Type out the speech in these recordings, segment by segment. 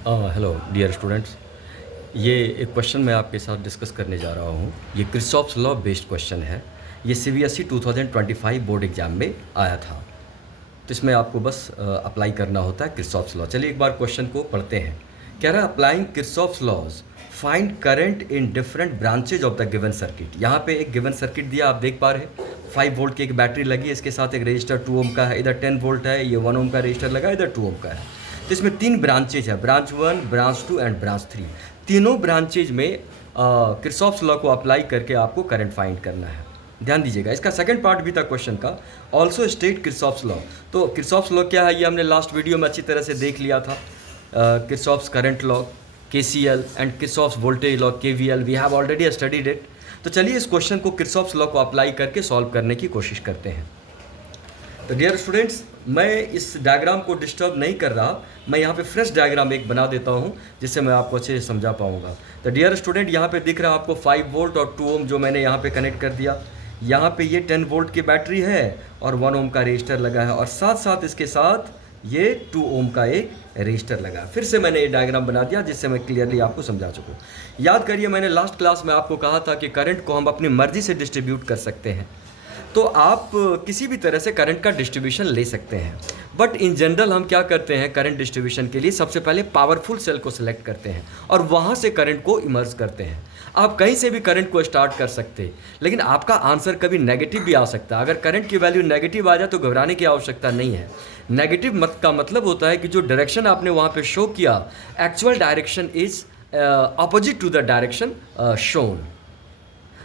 Hello dear students. ये एक question मैं आपके साथ डिस्कस करने जा रहा हूँ। ये किर्चॉफ्स लॉ बेस्ड क्वेश्चन है। ये सीबीएसई 2025 बोर्ड एग्जाम में आया था। तो इसमें आपको बस अप्लाई करना होता है किर्चॉफ्स लॉ। चलिए एक बार क्वेश्चन को पढ़ते हैं। कह रहा है applying Kirchhoff's laws find current in different branches of the given circuit. यहाँ पे एक गिवन सर्किट दिया, आप देख पा रहे हैं 5 वोल्ट की एक बैटरी लगी है, इसके साथ एक रजिस्टर 2 ओम का है, इधर 10 वोल्ट है, ये 1 ओम का रजिस्टर लगा है, इधर 2 ओम का है। तो इसमें 3 ब्रांचेज है, ब्रांच 1, ब्रांच 2 एंड ब्रांच 3। तीनों ब्रांचेज में किर्चॉफ्स लॉ को अप्लाई करके आपको करंट फाइंड करना है। ध्यान दीजिएगा, इसका सेकंड पार्ट भी था क्वेश्चन का, ऑल्सो स्टेट किर्चॉफ्स लॉ। तो किर्चॉफ्स लॉ क्या है ये हमने लास्ट वीडियो में अच्छी तरह से देख लिया था। Kirchhoff's current law, KCL and Kirchhoff's voltage law, KVL, we have already studied it. तो चलिए इस क्वेश्चन को किर्चॉफ्स लॉ को अप्लाई करके सॉल्व करने की कोशिश करते हैं। तो डियर स्टूडेंट्स, मैं इस डायग्राम को डिस्टर्ब नहीं कर रहा, मैं यहाँ पे फ्रेश डायग्राम एक बना देता हूँ जिससे मैं आपको अच्छे से समझा पाऊँगा। तो डियर स्टूडेंट, यहाँ पे दिख रहा है आपको 5 वोल्ट और 2 ओम जो मैंने यहाँ पे कनेक्ट कर दिया। यहाँ पे ये 10 वोल्ट की बैटरी है और 1 ओम का रजिस्टर लगा है और साथ साथ इसके साथ ये 2 ओम का एक रजिस्टर लगा। फिर से मैंने ये डायग्राम बना दिया जिससे मैं क्लियरली आपको समझा चुकूँ। याद करिए, मैंने लास्ट क्लास में आपको कहा था कि करंट को हम अपनी मर्जी से डिस्ट्रीब्यूट कर सकते हैं। तो आप किसी भी तरह से करंट का डिस्ट्रीब्यूशन ले सकते हैं, बट इन जनरल हम क्या करते हैं करंट डिस्ट्रीब्यूशन के लिए, सबसे पहले पावरफुल सेल को सिलेक्ट करते हैं और वहाँ से करंट को इमर्ज करते हैं। आप कहीं से भी करंट को स्टार्ट कर सकते हैं, लेकिन आपका आंसर कभी नेगेटिव भी आ सकता है। अगर करंट की वैल्यू नेगेटिव आ जाए तो घबराने की आवश्यकता नहीं है। नेगेटिव मत का मतलब होता है कि जो डायरेक्शन आपने वहाँ पे शो किया, actual direction is opposite to the direction shown,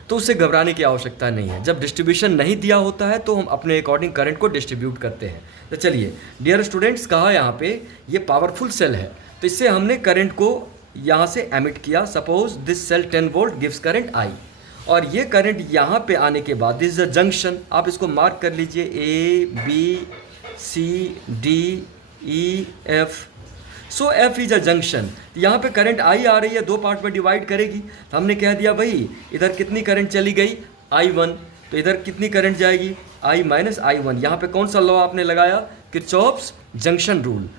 तो उससे घबराने की आवश्यकता नहीं है। जब डिस्ट्रीब्यूशन नहीं दिया होता है तो हम अपने अकॉर्डिंग करंट को डिस्ट्रीब्यूट करते हैं। तो चलिए डियर स्टूडेंट्स, कहा यहाँ पे ये पावरफुल सेल है, तो इससे हमने करंट को यहाँ से एमिट किया। Suppose this cell 10 volt gives current I, और ये करंट यहाँ पे आने के बाद दिस इज अ जंक्शन, आप इसको मार्क कर लीजिए, A B C D E F. So F is a junction. यहाँ पे करंट आई आ रही है, 2 पार्ट में डिवाइड करेगी। तो हमने कह दिया भाई इधर कितनी करंट चली गई, I1, तो इधर कितनी करंट जाएगी, I माइनस I1। यहाँ पे कौन सा लॉ आपने लगाया, किर्चॉफ्स जंक्शन रूल।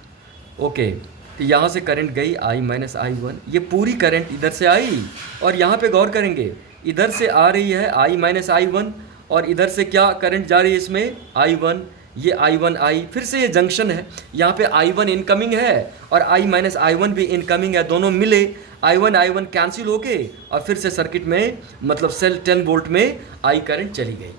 ओके, तो यहाँ से करंट गई I माइनस I1, ये पूरी करंट इधर से आई और यहाँ पे गौर करेंगे इधर से आ रही है I माइनस I1 और इधर से क्या करंट जा रही है इसमें, I1। ये I1 फिर से ये जंक्शन है, यहाँ पे I1 इनकमिंग है और I माइनस I1 भी इनकमिंग है, दोनों मिले I1 कैंसिल होके और फिर से सर्किट में मतलब सेल 10 वोल्ट में I करंट चली गई।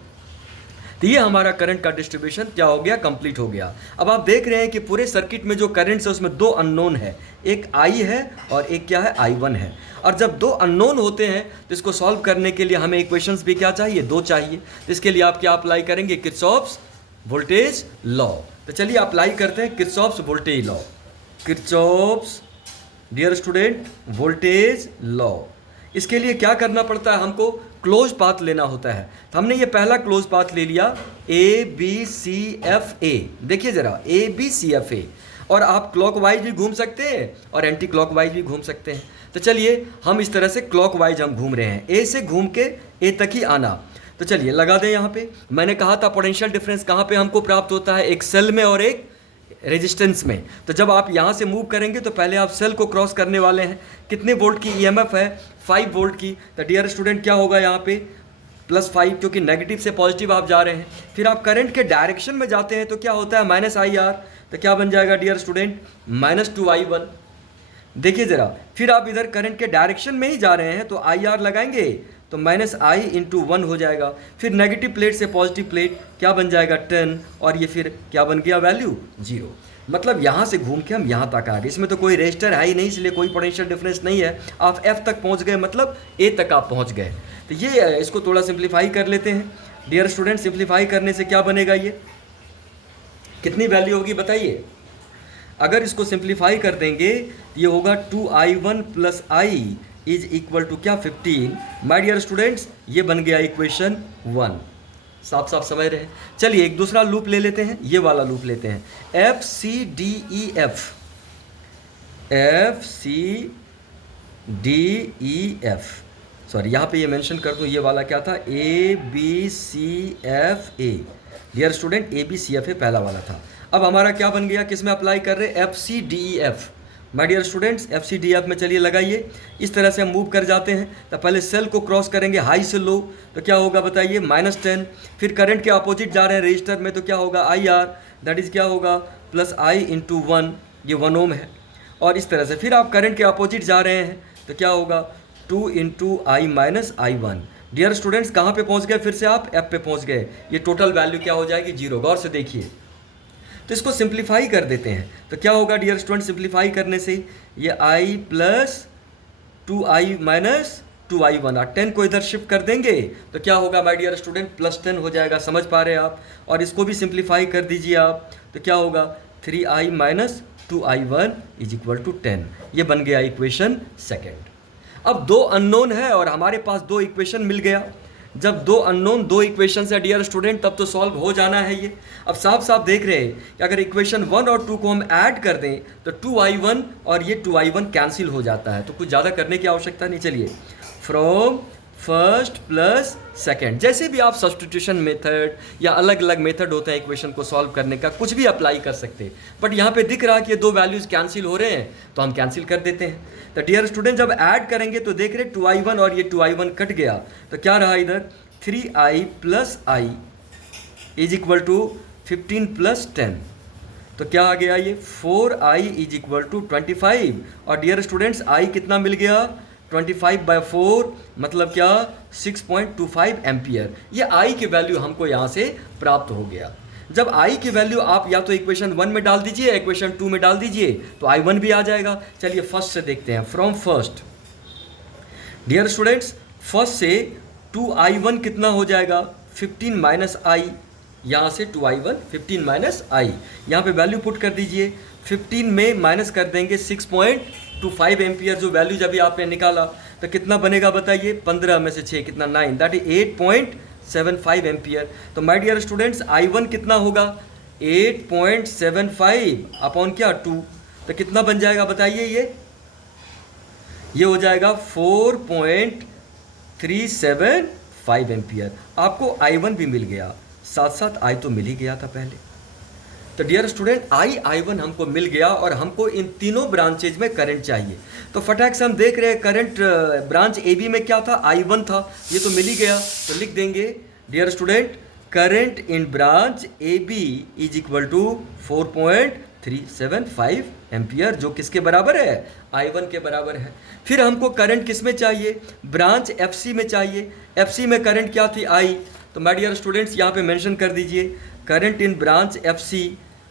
तो ये हमारा करंट का डिस्ट्रीब्यूशन क्या हो गया, कंप्लीट हो गया। अब आप देख रहे हैं कि पूरे सर्किट में जो करंट है उसमें 2 अननोन है, एक I है और एक क्या है, I1 है। और जब 2 अननोन होते हैं तो इसको सॉल्व करने के लिए हमें इक्वेशंस भी क्या चाहिए, 2 चाहिए। तो इसके लिए आप क्या अप्लाई करेंगे, किर्चॉफ्स वोल्टेज लॉ। तो चलिए अप्लाई करते हैं Kirchhoff's voltage law. Kirchhoff's dear student voltage law. इसके लिए क्या करना पड़ता है, हमको क्लोज पाथ लेना होता है। तो हमने ये पहला क्लोज पाथ ले लिया, ए बी सी एफ ए। देखिए जरा, ए बी सी एफ ए, और आप क्लॉकवाइज भी घूम सकते हैं और एंटी क्लॉकवाइज भी घूम सकते हैं। तो चलिए हम इस तरह से क्लॉकवाइज हम घूम रहे हैं, ए से घूम के ए तक ही आना। तो चलिए लगा दें यहाँ पे। मैंने कहा था पोटेंशियल डिफरेंस कहाँ पे हमको प्राप्त होता है, एक सेल में और एक रेजिस्टेंस में। तो जब आप यहाँ से मूव करेंगे तो पहले आप सेल को क्रॉस करने वाले हैं। कितने वोल्ट की ईएमएफ है, 5 वोल्ट की। तो डियर स्टूडेंट क्या होगा यहाँ पे, +5, क्योंकि नेगेटिव से पॉजिटिव आप जा रहे हैं। फिर आप करंट के डायरेक्शन में जाते हैं तो क्या होता है, -IR। तो क्या बन जाएगा डियर स्टूडेंट, -2I1। देखिए ज़रा, फिर आप इधर करंट के डायरेक्शन में ही जा रहे हैं तो IR लगाएंगे तो -I/1 हो जाएगा। फिर नेगेटिव प्लेट से पॉजिटिव प्लेट क्या बन जाएगा, 10, और ये फिर क्या बन गया, वैल्यू 0। मतलब यहाँ से घूम के हम यहाँ तक आ गए। इसमें तो कोई रेजिस्टर है ही नहीं, इसलिए कोई पोटेंशियल डिफरेंस नहीं है। आप F तक पहुँच गए, मतलब A तक आप पहुँच गए। तो ये इसको थोड़ा सिंप्लीफाई कर लेते हैं डियर स्टूडेंट। सिंप्लीफाई करने से क्या बनेगा, ये कितनी वैल्यू होगी बताइए। अगर इसको सिंप्लीफाई कर देंगे ये होगा 2I1 + I is equal to क्या, 15। माय डियर स्टूडेंट्स, ये बन गया इक्वेशन 1। साफ साफ समझ रहे हैं। चलिए एक दूसरा लूप ले लेते हैं, ये वाला लूप लेते हैं, F C D E F, F C D E F. Sorry, यहाँ पे ये मेंशन कर दूँ, ये वाला क्या था, A B C F A. Dear student, A B C F A पहला वाला था। अब हमारा क्या बन गया, किस में अप्लाई कर रहे हैं, F C D E F. My dear students FCDF में चलिए लगाइए। इस तरह से हम मूव कर जाते हैं। तो पहले सेल को क्रॉस करेंगे हाई से लो, तो क्या होगा बताइए -10। फिर करंट के अपोजिट जा रहे हैं रजिस्टर में, तो क्या होगा IR, दैट इज़ क्या होगा +I × 1, ये 1 ओम है। और इस तरह से फिर आप करंट के अपोजिट जा रहे हैं, तो क्या होगा 2 × I - I1। डियर स्टूडेंट्स कहाँ पे पहुँच गए, फिर से आप F पे पहुँच गए। ये टोटल वैल्यू क्या हो जाएगी 0। गौर से देखिए, तो इसको सिंप्लीफाई कर देते हैं। तो क्या होगा डियर स्टूडेंट, सिंप्लीफाई करने से ये I + 2I - 2I1, 10 को इधर शिफ्ट कर देंगे तो क्या होगा माय डियर स्टूडेंट, +10 हो जाएगा। समझ पा रहे हैं आप। और इसको भी सिंप्लीफाई कर दीजिए आप, तो क्या होगा 3I - 2I1 = 10। ये बन गया इक्वेशन सेकेंड। अब 2 अननोन है और हमारे पास 2 इक्वेशन मिल गया। जब 2 अननोन 2 इक्वेशन है डियर स्टूडेंट, तब तो सॉल्व हो जाना है ये। अब साफ साफ देख रहे हैं कि अगर इक्वेशन 1 और 2 को हम ऐड कर दें तो 2I1 और ये 2I1 कैंसिल हो जाता है। तो कुछ ज़्यादा करने की आवश्यकता नहीं। चलिए, फ्रॉम फर्स्ट प्लस सेकेंड, जैसे भी आप सब्स्टिट्यूशन मेथड या अलग अलग मेथड होते हैं इक्वेशन को सॉल्व करने का, कुछ भी अप्लाई कर सकते हैं। बट यहाँ पे दिख रहा कि ये 2 वैल्यूज़ कैंसिल हो रहे हैं, तो हम कैंसिल कर देते हैं। तो डियर स्टूडेंट जब ऐड करेंगे तो देख रहे 2I1 और ये 2I1 कट गया, तो क्या रहा इधर 3I + I = 15 + 10। तो क्या आ गया ये 4I = 25। और डियर स्टूडेंट्स I कितना मिल गया 25/4, मतलब क्या 6.25 एम्पियर। ये I की वैल्यू हमको यहाँ से प्राप्त हो गया। जब I की वैल्यू आप या तो इक्वेशन 1 में डाल दीजिए, इक्वेशन 2 में डाल दीजिए, तो I1 भी आ जाएगा। चलिए फर्स्ट से देखते हैं। From first dear students, first से 2I1 कितना हो जाएगा 15 - I, यहाँ से 2I1 15 - I, यहाँ पे वैल्यू पुट कर दीजिए। 15 में माइनस कर देंगे 6.25 एम्पियर, जो वैल्यू जब भी आपने निकाला तो कितना बनेगा बताइए, 15 में से 6 कितना 9, दैट इज 8.75 एम्पियर। तो माय डियर स्टूडेंट्स I1 कितना होगा 8.75 अपॉन क्या 2, तो कितना बन जाएगा बताइए, ये हो जाएगा 4.375 एम्पियर। आपको I1 भी मिल गया, साथ साथ I तो मिल ही गया था पहले। तो डियर स्टूडेंट I1 हमको मिल गया और हमको इन तीनों ब्रांचेज में करंट चाहिए। तो फटाक से हम देख रहे हैं करंट ब्रांच AB में क्या था, I1 था, ये तो मिल ही गया। तो लिख देंगे dear student current in branch AB = 4.375 ampere, जो किसके बराबर है I1 के बराबर है। फिर हमको करंट किस में चाहिए, ब्रांच FC में चाहिए। FC में करंट क्या थी I, तो माय डियर स्टूडेंट्स यहाँ पे मेंशन कर दीजिए करंट इन ब्रांच FC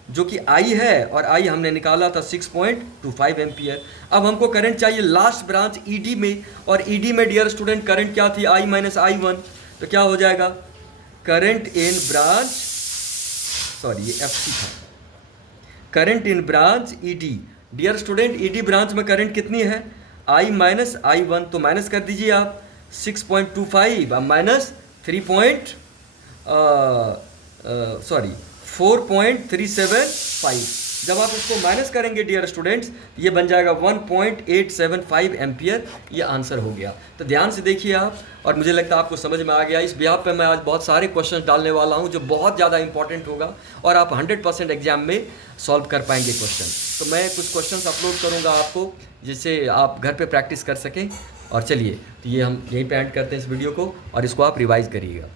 जो कि I है, और I हमने निकाला था 6.25 एम्पियर। अब हमको करंट चाहिए लास्ट ब्रांच ED में, और ED में डियर स्टूडेंट करंट क्या थी I - I1, तो क्या हो जाएगा करंट इन ब्रांच, सॉरी ये FC था, current in branch ED। Dear student ED branch में करंट कितनी है I - I1, तो माइनस कर दीजिए आप 6.25 माइनस 4.375। जब आप इसको माइनस करेंगे डियर स्टूडेंट्स, ये बन जाएगा 1.875 एम्पियर। ये आंसर हो गया। तो ध्यान से देखिए आप, और मुझे लगता है आपको समझ में आ गया। इस बिहाफ पे मैं आज बहुत सारे क्वेश्चंस डालने वाला हूं जो बहुत ज़्यादा इंपॉर्टेंट होगा, और आप 100% एग्जाम में सॉल्व कर पाएंगे क्वेश्चन। तो मैं कुछ क्वेश्चंस अपलोड करूंगा आपको, जिससे आप घर पे प्रैक्टिस कर सकें। और चलिए, तो ये हम यहीं पे एंड करते हैं इस वीडियो को, और इसको आप रिवाइज करिएगा।